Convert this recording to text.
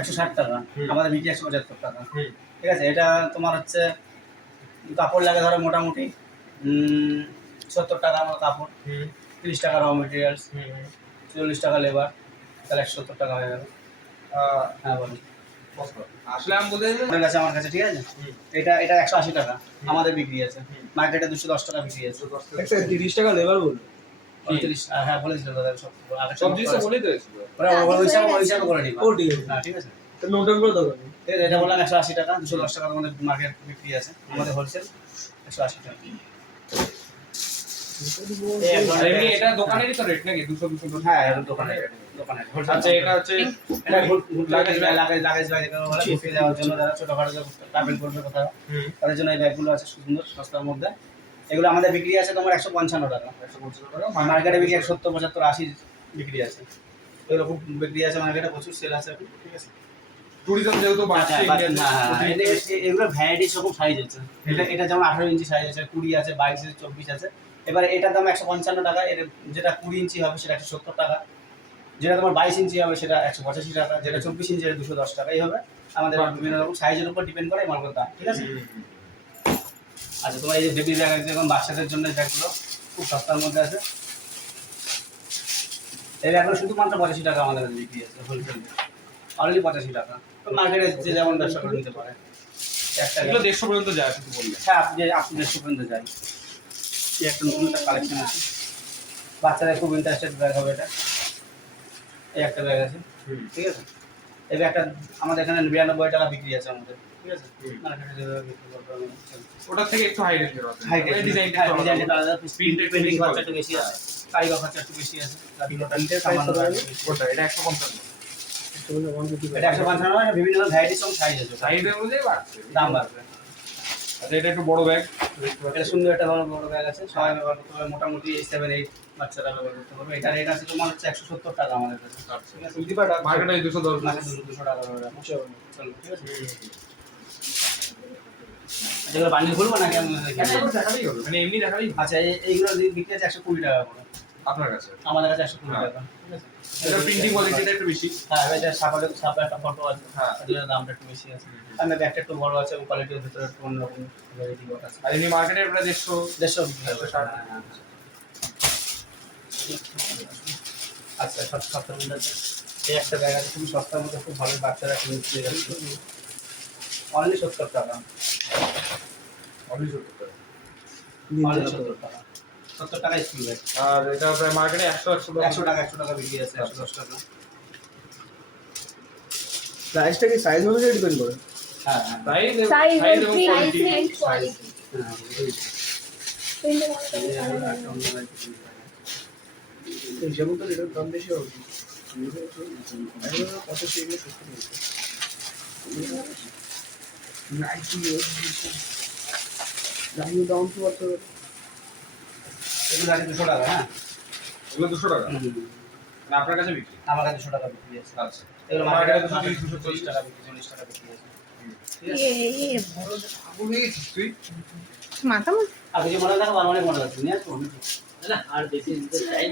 160 টাকা, আমাদের বিক্রি 175 টাকা। ঠিক আছে, এটা তোমার হচ্ছে কাপড় লাগে ধরো মোটামুটি 70 টাকা আমার কাপড়, 30 টাকা র মেটেরিয়ালস, 40 টাকা লেবার, তাহলে 170 টাকা হয়ে গেল। হ্যাঁ বলুন। আসলে আমি বলতে আপনার কাছে আমার কাছে ঠিক আছে, এটা এটা 180 টাকা আমাদের বিক্রি আছে, মার্কেটে 210 টাকা বিক্রি আছে। 30 টাকা লেবার বললো। 39, হ্যাঁ বলেছিল দাদা সব আগে সব জিনিস বলেই তো এসেছিল। ওরা ওই হিসাবে করে নিবা। ও ঠিক আছে। হ্যাঁ ঠিক আছে, তো নোট করে দাও। এটা বললাম 180 টাকা, 210 টাকা আমাদের মার্কেট বিক্রি আছে, আমাদের হোলসেল 180 টাকা। এমনি এটা দোকানেরই তো রেট নাকি 200 200? হ্যাঁ এটা দোকানে আচ্ছা এটা হচ্ছে এটা লাগেজ ব্যাগ এটা বলে ঘুরতে যাওয়ার জন্য, যারা ছোটখাটো ট্রাভেল করবে কোথাও তাদের জন্য এই ব্যাগগুলো আছে সুন্দর সস্তার মধ্যে। এগুলো আমাদের বিক্রি আছে তোমার 155 টাকা, 155 টাকা। মার্কেটে বিক্রি 70 75 80 বিক্রি আছে। এগুলো খুব বিক্রি আছে মার্কেটে, প্রচুর সেল আছে এখন। ঠিক আছে, ট্যুরিজম যেহেতু বাড়ছে এগুলো ভ্যারাইটিস রকম সাইজ আছে। এটা যেমন 18 ইঞ্চি সাইজ আছে, 20 আছে, 22 আছে, 24 আছে। এবারে এটার দাম 155 টাকা, এর যেটা 20 ইঞ্চি হবে সেটা 170 টাকা, যেটা তোমার 22 ইঞ্চি হবে সেটা 185 টাকা, যেটা 24 ইঞ্চি 210 টাকা। এই হবে আমাদের বিভিন্ন রকম সাইজের উপর ডিপেন্ড করে মালগুলোর দাম। ঠিক আছে, আচ্ছা তোমার এই যে বেবি ব্যাগ আছে, যেমন বাচ্চাদের জন্য ব্যাগগুলো খুব সস্তার মধ্যে আছে। এই ব্যাগগুলো শুধুমাত্র 85 টাকা আমাদের কাছে বিক্রি আছে হোলসেল, অলরেডি 85 টাকা। তো মার্কেটে যে যেমন ব্যবসা করে নিতে পারে। একটা এগুলো 150 পর্যন্ত যায় কিন্তু বললে। হ্যাঁ আপনি 150 পর্যন্ত যাই। এই একটা নতুন একটা কালেকশন আছে, বাচ্চাদের খুব ইন্টারেস্টেড ব্যাগ হবে এটা। এই একটা ব্যাগ আছে, ঠিক আছে। এই ব্যাগটা আমাদের এখানে 92 টাকা বিক্রি আছে আমাদের। ঠিক আছে, মার্কেটে যেভাবে বিক্রি করবে আমি ওটার থেকে একটু হাই রেঞ্জের আছে। হাই ডিজাইনটা ডিজাইনটা আলাদা, প্রিন্টিং খরচা একটু বেশি আছে, কারিগর খরচা একটু বেশি আছে। ওটা এটা 155। এটা 155 নয়, বিভিন্ন ভ্যারাইটিস এবং সাইজ আছে, সাইজের অনুযায়ী বাড়ছে, দাম বাড়বে। আচ্ছা এটা একটু বড় ব্যাগ। এটা সুন্দর একটা বড় ব্যাগ আছে, সবাই ব্যবহার করতে পারবে, মোটামুটি 7 8 বাচ্চারা ব্যবহার করতে পারবে। এটা রেট আছে তোমার হচ্ছে 170 টাকা আমাদের কাছে। ঠিক আছে, মার্কেটে 210 মাসে 200 টাকা করে রাখো। চলো ঠিক আছে। যেগুলো বান্ডিল খুলবো নাকি আমি দেখালেই হবে, মানে এমনি দেখালেই। আচ্ছা এইগুলো বিক্রি আছে 120 টাকা করে আপনার কাছে আমাদের কাছে 120 টাকা। ঠিক আছে, এটা প্রিন্টিং কোয়ালিটিটা একটু বেশি। হ্যাঁ এটা ছাপা একটা ফটো আছে, হ্যাঁ এটার দামটা একটু বেশি আছে। আর ব্যাগটা একটু বড় আছে এবং কোয়ালিটির ভিতরে একটু অন্যরকম ভ্যারাইটি আছে। আর এমনি মার্কেটে প্রায় 150 বিক্রি হবে। আচ্ছা সস্তার মধ্যে আছে। এই একটা ব্যাগ আছে খুবই সস্তার মধ্যে, খুব ভালো, বাচ্চারা কিনতে যাচ্ছে অনলি 70 টাকা। অনলি 70 টাকা। অনলি 70 টাকা, 70 টাকা স্কুল ব্যাগ। আর এটা প্রায় মার্কেটে 100 টাকা বিক্রি আছে, 110 টাকা। প্রাইসটা কি সাইজ অনুযায়ী ডিপেন্ড করে? হ্যাঁ সাইজ সাইজ এবং কোয়ালিটি কোয়ালিটি। এই যেমন তো এটার দাম বেশি হবে। কত সেগুলো সত্যি বলতে নাইকি নাইকি ডাউন টু কত? এগুলো আছে 200 টাকা। হ্যাঁ এগুলো 200 টাকা। মানে আপনার কাছে বিক্রি? আমার কাছে 200 টাকা বিক্রি আছে। আচ্ছা এগুলো মার্কেটে 240 টাকা বিক্রি, 40 টাকা বিক্রি আছে। বড় আগুন হয়ে গেছিস তুই। মাথা আর কিছু মনে রাখো, মনে রাখছি নিয়ে আসবো না আর বেশি টাইম